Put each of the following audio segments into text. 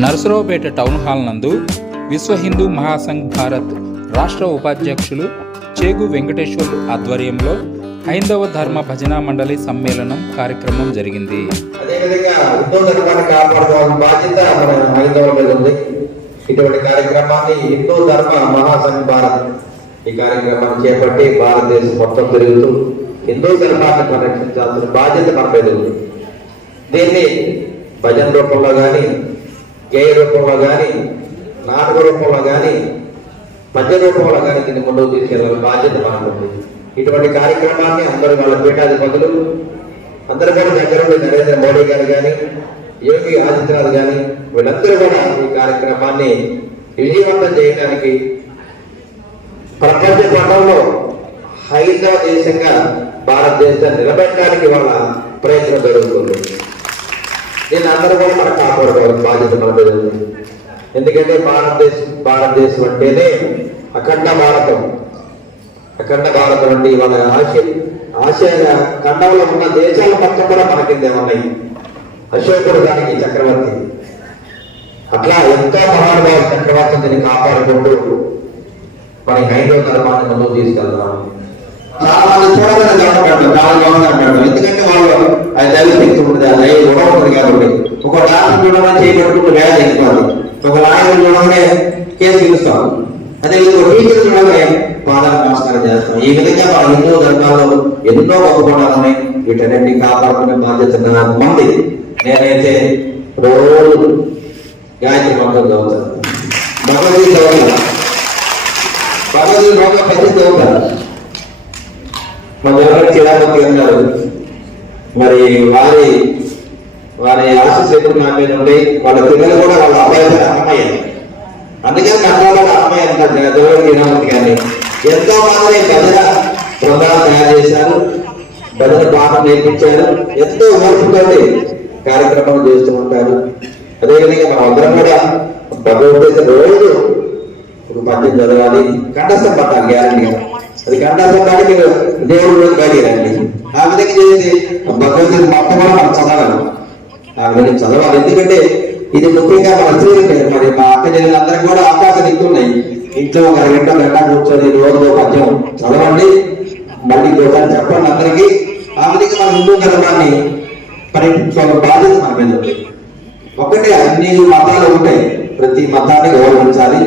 Narasaraopet town hall నందు విశ్వ హిందూ మహాసంఘ్ భారత్ రాష్ట్ర ఉపాధ్యక్షులు చేగు వెంకటేశ్వర్ ఆధ్వర్యంలో హైందవ ధర్మ భజన మండలి సమ్మేళనం కార్యక్రమం జరిగింది. ఇటువంటి కార్యక్రమాన్ని హిందూ ధర్మ మహాసంఘ్ భారత్ ఈ కార్యక్రమాన్ని చేపట్టి భారతదేశం మొత్తం తిరుగుతూ హిందూ ధర్మాన్ని పరిరక్షించాల్సిన బాధ్యత మన మీద ఉంది. దీన్ని భజన రూపంలో కానీ గేయ రూపంలో కానీ నాటక రూపంలో కానీ పద్య రూపంలో కానీ దీన్ని ముందుకు తీసుకెళ్ళాలని బాధ్యత మనకు ఇటువంటి కార్యక్రమాన్ని అందరూ వాళ్ళ పీఠాధిపతులు అందరూ కూడా దగ్గర నరేంద్ర మోడీ గారు కానీ యోగి ఆదిత్యనాథ్ కానీ వీళ్ళందరూ కూడా ఈ కార్యక్రమాన్ని విజయవంతం చేయడానికి ప్రపంచ పటంలో హైందవ దేశంగా భారతదేశాన్ని నిలబెట్టడానికి వాళ్ళ ప్రయత్నం జరుగుతుంది. దీన్ని అందరూ కూడా మనం కాపాడుకోవాలని బాధ్యత మన మీద ఎందుకంటే భారతదేశం భారతదేశం అంటేనే అఖండ భారతం. అఖండ భారతం అంటే ఇవాళ ఆశ ఆసియా ఖండంలో ఉన్న దేశాల పక్క కూడా మనకిందే ఉన్నాయి. అశోకుడు దానికి చక్రవర్తి. అట్లా ఎంతో మహానుభావ చక్రవర్తి దీన్ని కాపాడుకుంటూ మన హైందవ ధర్మాన్ని ముందుకు తీసుకెళ్తున్నాం చాలా మంది చూడగానే గమనించారు చాలా గమనించారు ఎందుకంటే వాళ్ళు అది దైవశక్తి ఉంటుంది అది దైవ గుణం ఉంటుంది కాబట్టి. ఒక డాక్టర్ చూడగానే చేయబట్టుకుంటే వ్యాధి ఎక్కువాలి ఒక లాయర్ చూడగానే కేసు గెలుస్తాం అదే ఒక టీచర్ చూడగానే పాదాల నమస్కారం చేస్తాం ఈ విధంగా మన హిందూ ధర్మాల్లో ఎన్నో గొప్పపడాలని గుణాలు వీటన్నింటినీ కాపాడుకునే బాధ్యత నాకు ఉంది. నేనైతే రోజు గాయత్రి మంత్రం చదువుతాను భగవద్గీత చదువుతాను. భగవద్గీత రోజు ప్రతి చదువుతాను. మన ఎవరైనా చిరాపతి అన్నారు మరి వారి వారి ఆశీస్ ఎప్పుడు నా మీద ఉండి వాళ్ళ పిల్లలు కూడా వాళ్ళ అబ్బాయి పేరు అమ్మాయి అందుకని కన్నడలో అమ్మాయి అంటారు దూరం లీలావతి కానీ ఎంతో మంది భజన బృందాలు తయారు చేశారు. భజన పాఠం నేర్పించారు. ఎంతో ఓర్పుతోటి కార్యక్రమాలు చేస్తూ ఉంటారు. అదేవిధంగా మనం అందరం కూడా భగవద్గీత రోజు ఒక పద్యం చదవాలి. కంఠస్థం పట్టాలి గ్యారంటీగా అది కంఠస్థం కానీ మీరు దేవుడు కానీ రండి ఆ విధంగా చేసి భగవద్గీత మొత్తం కూడా మనం చదవాలి ఆ విధంగా చదవాలి ఎందుకంటే ఇది ముఖ్యంగా మన స్త్రీలకి మరి మా అక్క చెల్లెలందరికీ కూడా అవకాశాలు ఇస్తున్నాయి ఇంట్లో ఒక అరగంట గంట కూర్చొని రోజు పద్యం చదవండి. మళ్ళీ ఒకసారి చెప్పండి అందరికీ. ఆ విధంగా మన హిందూ ధర్మాన్ని పరిరక్షించుకోవాల బాధ్యత మన మీద ఉంది. ఒకటే అన్ని మతాలు ఉంటాయి ప్రతి మతాన్ని గౌరవించాలి.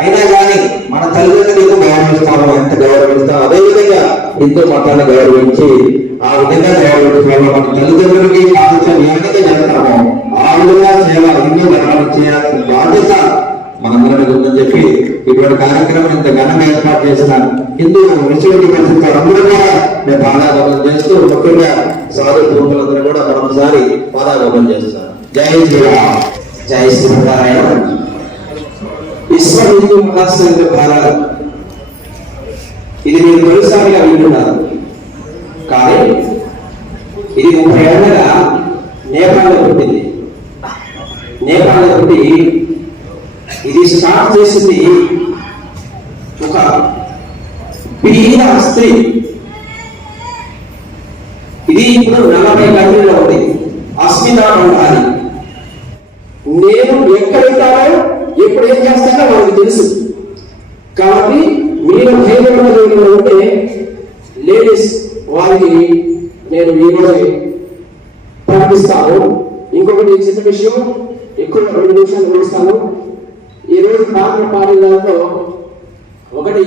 అయినా కానీ మన తల్లిదండ్రులకు గౌరవిస్తాం ఎంత గౌరవిస్తాం అదేవిధంగా హిందూ మతాన్ని గౌరవించి ఆ విధంగా గౌరవించుకోవాలి మన తల్లిదండ్రులకి ఆలోచన ఏ చేస్తామో ఆ విధంగా సేవ హిందూ ధర్మాన్ని చేయాల్సిన బాధ్యత మనందరికీ ఉందని చెప్పి ఇటువంటి కార్యక్రమం ఇంత ఘనంగా ఏర్పాటు చేసిన హిందూ విశ్వవిద్య పరిస్థితి అందరూ కూడా మేము పాదాగమనం చేస్తూ ముఖ్యంగా సాధు పురుషులందరూ కూడా మరొకసారి పాదాగమనం చేస్తారు. జై శ్రీరామ్. జై శ్రీనారాయణ విశ్వ హిందూ మహాసంఘ భారత ఇది నేను తొలిసారిగా వింటున్నాను. కానీ ఇది ముప్పై ఏళ్ళగా నేపాల్లో పుట్టింది. నేపాల్లో పుట్టి ఇది స్టార్ట్ చేసింది ఒక బీద స్త్రీ. ఇది ఇప్పుడు నలభై కంట్రీలో ఉంది. అస్మిత మండాలి నేను ఎక్కడెళ్తానో ఎప్పుడు ఏం చేస్తానో వాళ్ళకి తెలుసు. కాబట్టి మీరు భయపడిన ఉంటే లేడీస్ వారికి నేను ఈ రోజు పంపిస్తాను. ఇంకొకటి చిన్న విషయం ఎక్కువ రెండు నిమిషాలు చూస్తాను ఈ రోజు పాటలు పాడే దాంట్లో ఒకటి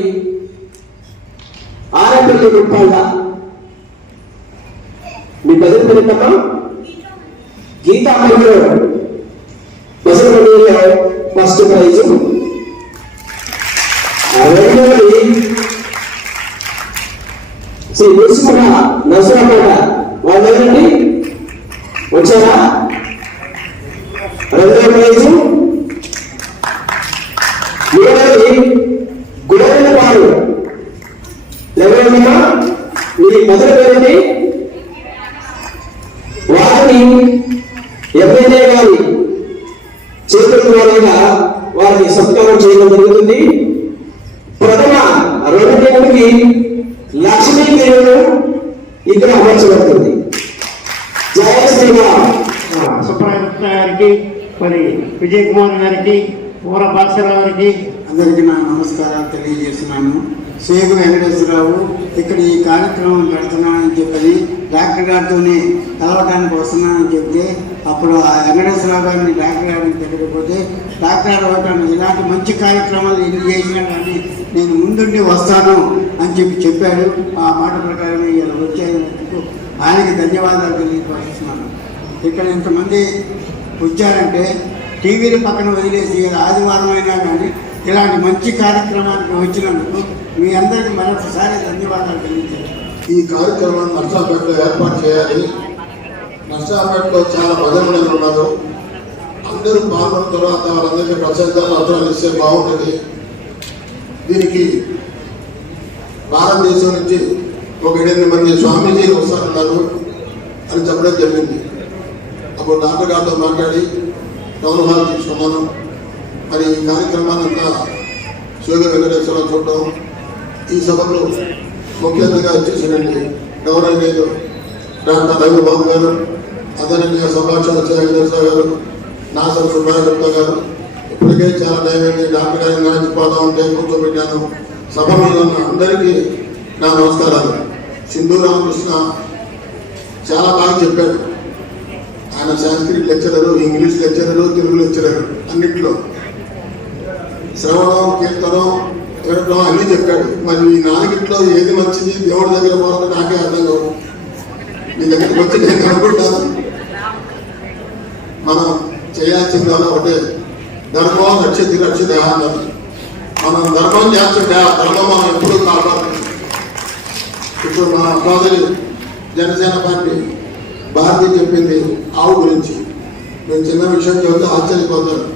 ఆరపల్లి రూపాయల మీ బదిలీ పెరుగుతామా గీతా మహిళ బసవనీలో ఫస్ట్ ప్రైజ్ రెండవది శ్రీ నరసింహ నరసింహకోట వాళ్ళు ఎవరండి వచ్చారా రెండవ ప్రైజ్ మూడవది గుడవెల పాలు ఎవరమ్మా మీ మొదటి పేరుంది ద్వారా వారిని సత్కారం చేయడం జరుగుతుంది. ప్రథమ రెండవది లక్ష్మీదేవుడు ఇక్కడ అమర్చబడుతుంది. జయ శ్రీరామ్. సుబ్రహ్మణ్య గారికి మరి విజయ్ కుమార్ గారికి ఊర భాస్కరరావు గారికి అందరికీ నా నమస్కారాలు తెలియజేస్తున్నాను. సేగు వెంకటేశ్వరరావు ఇక్కడ ఈ కార్యక్రమం పెడుతున్నానని చెప్పి డాక్టర్ గారితోనే కలవడానికి వస్తున్నానని చెప్తే అప్పుడు ఆ వెంకటేశ్వరరావు గారిని డాక్టర్ గారిని తెలియకపోతే డాక్టర్ గారు ఇలాంటి మంచి కార్యక్రమాలు ఎన్ని చేసినా కానీ నేను ముందుండి వస్తాను అని చెప్పి చెప్పాడు. ఆ మాట ప్రకారం ఇలా వచ్చేందుకు ఆయనకి ధన్యవాదాలు తెలియపరుస్తున్నాను. ఇక్కడ ఇంతమంది వచ్చారంటే టీవీలు పక్కన వదిలేసి ఆదివారం అయినా కానీ ఇలాంటి మంచి కార్యక్రమానికి వచ్చినందుకు మీ అందరికీ మరొకసారి ధన్యవాదాలు తెలియజేస్తాను ఈ కార్యక్రమాన్ని నర్సాపేటలో ఏర్పాటు చేయాలి. నర్సాపేటలో చాలా ప్రజలు ఉన్నారు. అందరూ పాల్గొన్న తర్వాత వాళ్ళందరికీ ప్రశాంతాలు అర్థాలు ఇస్తే బాగుంటుంది. దీనికి భారతదేశం నుంచి ఒక ఎనిమిది మంది స్వామీజీలు వస్తారన్నారు అని చెప్పడం జరిగింది. అప్పుడు డాక్టర్ గారితో మాట్లాడి టౌన్ హాల్ తీసుకున్నాను. మరి ఈ కార్యక్రమాన్ని అంతా శివ చూడటం ఈ సభలో ముఖ్యంగా అతిథిగా వచ్చేసినండి గౌరవనీయులు డాక్టర్ రవిబాబు గారు అదనంగా సభాక్ష వెంకటేశ్వర గారు నాసర్ సుబ్బారావు గారు. ఇప్పటికే చాలా టైం అయింది. డాక్టర్ గురించి నాచిపోదాం అంటే కూర్చోబెట్టాను. సభలో ఉన్న అందరికీ నా నమస్కారాలు. సింధు రామకృష్ణ చాలా బాగా చెప్పాడు. ఆయన Sanskrit lecturer English lecturer Telugu lecturer అన్నిట్లో. శ్రవణం కీర్తనం వినటం అన్నీ చెప్పాడు. మరి ఈ నాలుగిట్లో ఏది మంచిది? దేవుడి దగ్గర పోవాలని నాకే అర్థం కావు మీ దగ్గరికి వచ్చి నేను అనుకుంటాను మనం చేయాల్సిందల్లా ఒకటే ధర్మం రక్షితి రక్షిత అన్నారు మనం ధర్మం చేస్తుంటే ఆ ధర్మం మనం ఎప్పుడూ కాపాడు ఇప్పుడు మన సోదరి జనసేన పార్టీ భారతి చెప్పింది ఆవు గురించి నేను చిన్న విషయం చెబితే ఆశ్చర్యపోతాను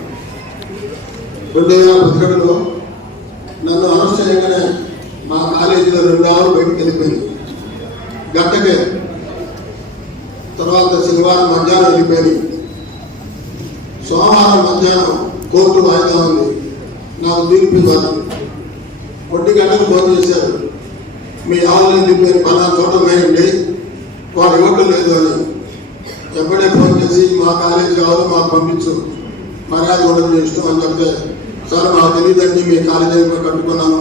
రెండు వేల పదిహేడులో నన్ను అరెస్ట్ మా కాలేజీలో రెండు ఆవులు బయటకు వెళ్ళిపోయింది గట్టకే తర్వాత శనివారం మధ్యాహ్నం వెళ్ళిపోయింది. సోమవారం మధ్యాహ్నం కోర్టు వాయిదా ఉంది. నాకు తీర్పు ఇవ్వాలి. ఒంటి గంటకు ఫోన్ చేశారు. మీ ఆవులు వెళ్ళిపోయిన పలానా చోట మేయండి వాడు ఇవ్వటం లేదు అని. ఎప్పుడే ఫోన్ చేసి మా కాలేజీ కావాలి మాకు పంపించు. మర్యాద ఉండదు మీ ఇష్టం అని చెప్తే సార్ మాకు తెలియదండి మీ కాలేజీ కట్టుకున్నాను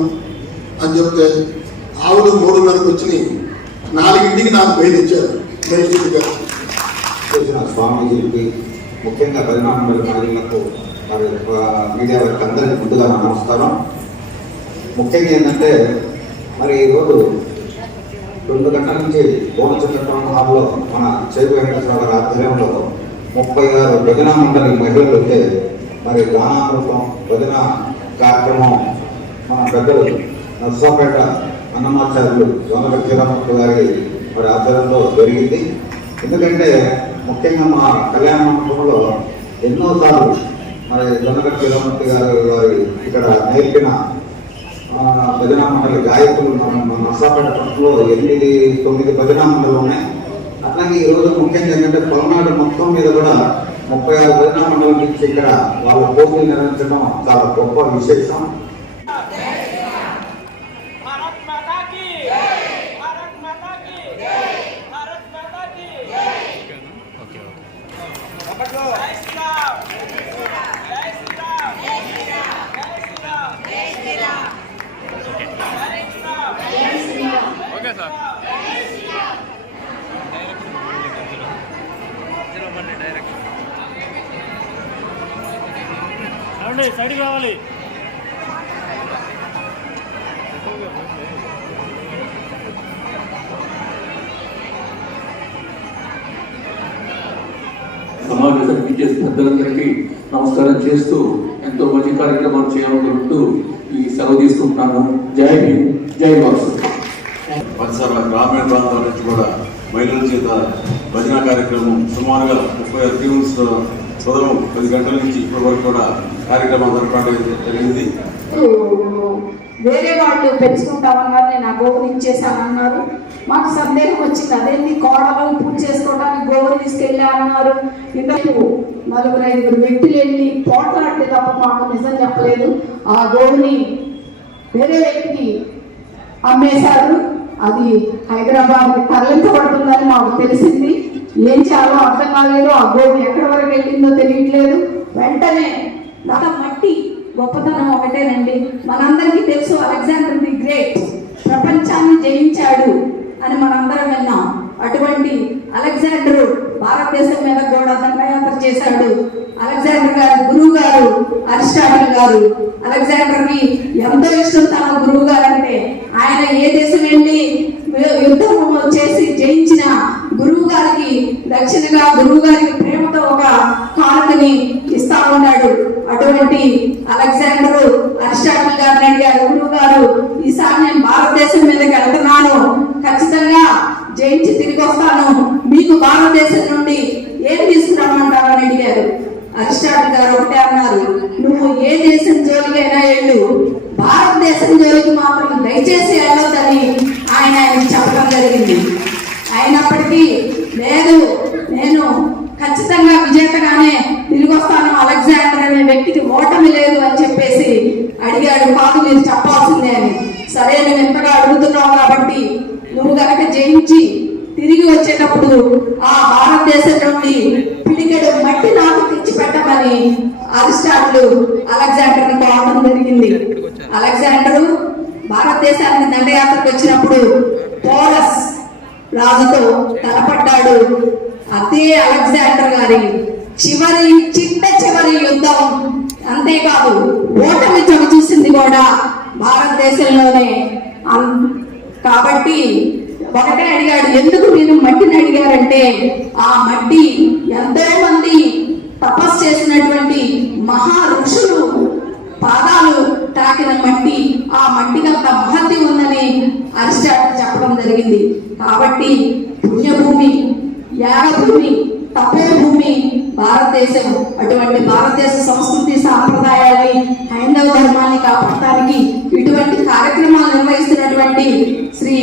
అని చెప్తే ఆవులు మూడున్నరకు వచ్చినాయి నాలుగింటికి నాకు బయలు ఇచ్చారు మేజిస్ట్రేట్ గారు చేసిన స్వామీజీలకి ముఖ్యంగా పరిణామాల కార్యాలకు మరి మీడియా వారికి అందరికీ ముందుగా నమస్కారం. ముఖ్యంగా ఏంటంటే మరి ఈరోజు రెండు గంటల నుంచి పూర్ణచంద్ర హాల్లో మన చేగు వెంకటేశ్వర ఆధ్వర్యంలో ముప్పై ఆరు భజన మండలి మహిళలు అయితే మరి గానామృతం భజన కార్యక్రమం మన పెద్దలు నర్సాపేట అన్నమాచార్యులు దొంగల శ్రీరామూర్తి గారి మరి ఆధ్వర్యంలో జరిగింది. ఎందుకంటే ముఖ్యంగా మా కళ్యాణ మండపంలో ఎన్నోసార్లు మరి జొన్నగట్ శ్రీరామూర్తి గారు వారి ఇక్కడ నేర్పిన భజన భజనా మండలి గాయకులు మన నర్సాపేట పట్టణంలో ఎనిమిది తొమ్మిది భజనా మండలు ఉన్నాయి. అట్లాగే ఈ రోజు ముఖ్యంగా ఏంటంటే పల్నాడు మొత్తం మీద కూడా ముప్పై ఆరు భజన మండలం నుంచి ఇక్కడ వాళ్ళ పోటీలు నిర్వహించడం చాలా గొప్ప విశేషం. సైడ్కి రావాలి. సమావేశానికి చేసి పెద్దలందరికీ నమస్కారం చేస్తూ ఎంతో మంచి కార్యక్రమాలు చేయాలనుకుంటూ ఈ సెలవు తీసుకుంటున్నాను. జై భీమ్ జై వాసు పరిసర గ్రామీణ ప్రాంతాల నుంచి కూడా మహిళల చేత భజన కార్యక్రమం సుమారుగా ముప్పై ఆరు ట్యూన్స్ ఉదయం పది గంటల నుంచి ఇప్పటి వరకు కూడా కార్యక్రమం జరపడం జరిగింది. వేరే వాళ్ళు పెంచుకుంటామన్నారు నేను ఆ గోవుని ఇచ్చేసానన్నారు మాకు సందేహం వచ్చింది అదేంటి కోడలు పూజ చేసుకోవడానికి గోవుని తీసుకెళ్ళామన్నారు ఇంతకు నలుగురు ఐదుగురు వ్యక్తులు వెళ్ళి పోట్లాడితే తప్ప మాకు నిజం చెప్పలేదు. ఆ గోవుని వేరే వ్యక్తి అమ్మేశారు. అది హైదరాబాద్ తరలించబడుతుందని మాకు తెలిసింది. ఏం చేయాలో అర్థం కాలేదు ఆ గోవు ఎక్కడి వరకు వెళ్ళిందో తెలియట్లేదు. వెంటనే లత మట్టి గొప్పతనం ఒకటేనండి. మనందరికీ తెలుసు అలెగ్జాండర్ ది గ్రేట్ ప్రపంచాన్ని జయించాడు అని మనందరం విన్నాం. అటువంటి అలెగ్జాండర్ భారతదేశం మీద కూడా దండయాత్ర చేశాడు. అలెగ్జాండర్ గారు గురువు గారు అరిస్టాటిల్ గారు అలెగ్జాండర్ని ఎంతో ఇష్టం తన గురువు గారు అంటే ఆయన ఏ దేశం వెళ్ళి యుద్ధం చేసి జయించిన గురువు గారికి దక్షిణగా గురువు గారికి ప్రేమతో ఒక కానుకని ఇస్తా ఉన్నాడు. అటువంటి అలెగ్జాండర్ అరిస్టాటిల్ గారిని అడిగారు గురువు గారు ఈసారి నేను భారతదేశం మీదకి వెళ్తున్నాను. ఖచ్చితంగా జయించి తిరిగి వస్తాను. మీకు భారతదేశం నుండి ఏం తీసుకురామంటారని అడిగారు. అరిస్టాటిల్ గారు ఒకటే అన్నారు నువ్వు ఏ దేశం జోలికైనా వెళ్ళు భారతదేశం జోలికి మాత్రం దయచేసి వెళ్ళొద్దని ఆయన ఆయన చెప్పడం జరిగింది. అయినప్పటికీ లేదు నేను ఖచ్చితంగా విజేతగానే తిరిగి వస్తాను అలెగ్జాండర్ అనే వ్యక్తికి ఓటమి లేదు అని చెప్పేసి అడిగాడు. కాదు మీరు చెప్పాల్సిందే అని. సరే నేను ఎంతగా అడుగుతున్నావు కాబట్టి నువ్వు గనక జయించి తిరిగి వచ్చేటప్పుడు ఆ భారతదేశం నుండి పిడికెడు మట్టి నాకు తెచ్చి పెట్టమని అరిస్టాటిల్ అలెగ్జాండర్ కోరడం జరిగింది అలెగ్జాండరు భారతదేశానికి దండయాత్రకు వచ్చినప్పుడు పోలస్ రాజుతో తలపడ్డాడు. అదే అలెగ్జాండర్ గారి చివరి చిట్ట చివరి యుద్ధం. అంతేకాదు ఓటమి చవి చూసింది కూడా భారతదేశంలోనే. అం- కాబట్టి ఒకటే అడిగాడు ఎందుకు మీరు మట్టిని అడిగారంటే ఆ మట్టి ఎంతో మంది తపస్సు చేసినటువంటి మహా ఋషులు పాదాలు తాకిన మట్టి ఆ మట్టికంత మహత్యం ఉందని అరిస్టాటిల్ చెప్పడం జరిగింది. కాబట్టి పుణ్యభూమి యాగభూమి తపే భూమి భారతదేశం అటువంటి భారతదేశ సంస్కృతి సాంప్రదాయాన్ని హైందవ ధర్మాన్ని కాపాడటానికి ఇటువంటి కార్యక్రమాలు నిర్వహిస్తున్నటువంటి శ్రీ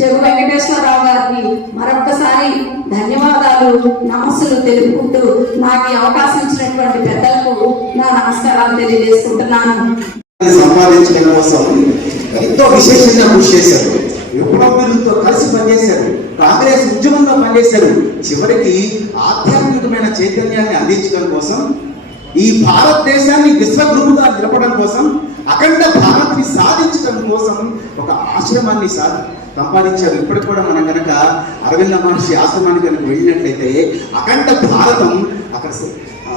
చెరు వెంకటేశ్వరరావు గారికి మరొకసారి ధన్యవాదాలు నమస్సులు తెలుపుకుంటూ నాకు ఈ అవకాశం ఇచ్చినటువంటి పెద్దలకు నా నమస్కారాలు తెలియజేసుకుంటున్నాను. సంపాదించడం కోసం ఎంతో విశేషంగా కృషి చేశారు. విప్లవీరులతో కలిసి పనిచేశారు. కాంగ్రెస్ ఉద్యమంలో పనిచేశారు. చివరికి ఆధ్యాత్మికమైన చైతన్యాన్ని అందించడం కోసం ఈ భారతదేశాన్ని విశ్వగురువుగా నిలపడం కోసం అఖండ భారత్ని సాధించడం కోసం ఒక ఆశ్రమాన్ని సా సంపాదించారు. ఇప్పటికి కూడా మనం కనుక అరవింద మహర్షి ఆశ్రమానికి కనుక వెళ్ళినట్లయితే అఖండ భారతం అక్కడ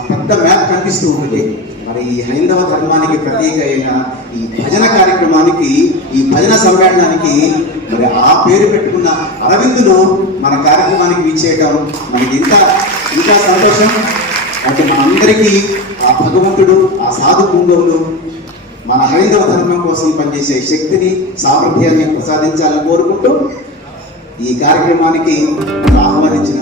పెద్ద మ్యాప్ కనిపిస్తూ ఉంటుంది. మరి ఈ హైందవ ధర్మానికి ప్రత్యేక అయిన ఈ భజన కార్యక్రమానికి ఈ భజన సమ్మేళనానికి మరి ఆ పేరు పెట్టుకున్న అరవిందును మన కార్యక్రమానికి విచ్చేయటం మనకి ఇంత ఇంకా సంతోషం. అంటే మనందరికీ ఆ భగవంతుడు ఆ సాధు పుంగవులు మన హైందవ ధర్మం కోసం పనిచేసే శక్తిని సామర్థ్యాన్ని ప్రసాదించాలని కోరుకుంటూ ఈ కార్యక్రమానికి ఆహ్వానించిన